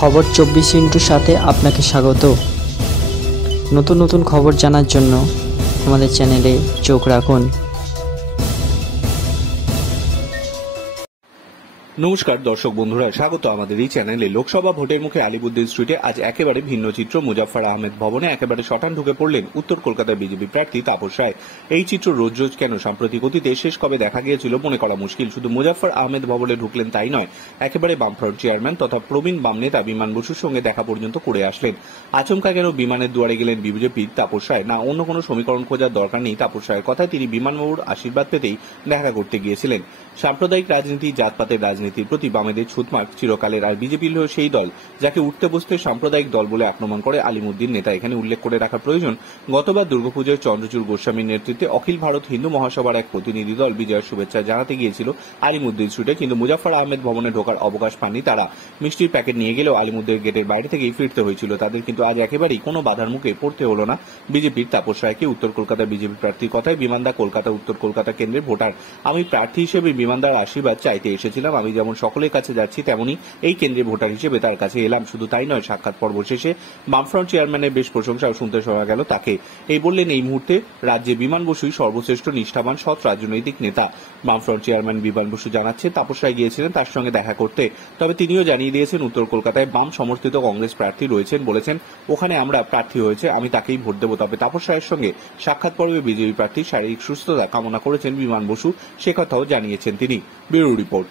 খবর 24 সাথে আপনাকে স্বাগত। নতুন নতুন খবর জানার জন্য আমাদের চ্যানেলে চোখ রাখুন। নমস্কার দর্শক বন্ধুরা, স্বাগত আমাদের এই চ্যানেলে। লোকসভা ভোটের মুখে আলিবুদ্দিন স্ট্রিটে আজ একেবারে ভিন্ন চিত্র। মুজাফফর আহমেদ ভবনে একেবারে শটান ঢুকে পড়লেন উত্তর কলকাতার বিজেপি প্রার্থী তাপস রায়। এই চিত্র রোজ রোজ কেন, সাম্প্রতিক অতীতে শেষ কবে দেখা গিয়েছিল মনে করা মুশকিল। শুধু মুজাফফর আহমেদ ভবনে ঢুকলেন তাই নয়, একেবারে বামফ্রন্ট চেয়ারম্যান তথা প্রবীণ বাম নেতা বিমান বসুর সঙ্গে দেখা পর্যন্ত করে আসলেন। আচমকা কেন বিমানের দুয়ারে গেলেন বিজেপির তাপস রায়? না, অন্য কোনো সমীকরণ খোঁজার দরকার নেই তাপস রায়ের। কথায় তিনি বিমানবাবুর আশীর্বাদ পেতেই দেখা করতে গিয়েছিলেন। সাম্প্রদায়িক রাজনীতি, জাতপাতের রাজনীতির প্রতি বামেদের ছুতমার্ক চিরকালের। আর বিজেপি হল সেই দল যাকে উঠতে বসতে সাম্প্রদায়িক দল বলে আক্রমণ করে আলিমুদ্দিন নেতা। এখানে উল্লেখ করে রাখা প্রয়োজন, গতবার দুর্গাপুজোয় চন্দ্রচূড় গোস্বামীর নেতৃত্বে অখিল ভারত হিন্দু মহাসভার এক প্রতিনিধি দল বিজয়ের শুভেচ্ছা জানাতে গিয়েছিল আলিমুদ্দিন স্ট্রিটে, কিন্তু মুজাফফর আহমেদ ভবনে ঢোকার অবকাশ পাননি তারা। মিষ্টির প্যাকেট নিয়ে গেলেও আলিমুদ্দিন গেটের বাইরে থেকেই ফিরতে হয়েছিল তাদের, কিন্তু আজ একেবারেই কোনো বাধার মুখে পড়তে হলো না বিজেপির তাপস রায়কে। উত্তর কলকাতার বিজেপি প্রার্থীর কথায়, বিমানদা কলকাতা উত্তর কলকাতা কেন্দ্রের ভোটার। আমি প্রার্থী হিসেবে বিমানদার আশীর্বাদ চাইতে এসেছিলাম। আমি যেমন সকলের কাছে যাচ্ছি তেমনি এই কেন্দ্রের ভোটার হিসেবে তার কাছে এলাম। শুধু তাই নয়, সাক্ষাৎ পর্ব শেষে বামফ্রন্ট চেয়ারম্যানের বেশ প্রশংসাও শুনতে শোনা গেল তাকে। এই বললেন, এই মুহূর্তে রাজ্যে বিমান বসুই সর্বশ্রেষ্ঠ নিষ্ঠাবান সৎ রাজনৈতিক নেতা। বামফ্রন্ট চেয়ারম্যান বিমান বসু জানাচ্ছে তাপস রায় গিয়েছিলেন তার সঙ্গে দেখা করতে, তবে তিনিও জানিয়ে দিয়েছেন উত্তর কলকাতায় বাম সমর্থিত কংগ্রেস প্রার্থী রয়েছেন। বলেছেন, ওখানে আমরা প্রার্থী হয়েছে, আমি তাকেই ভোট দেবো। তবে তাপস রায়ের সঙ্গে সাক্ষাৎ পর্বে বিজেপি প্রার্থীর শারীরিক সুস্থতা কামনা করেছেন বিমান বসু, সে কথাও জানিয়েছেন তিনি। Bureau report.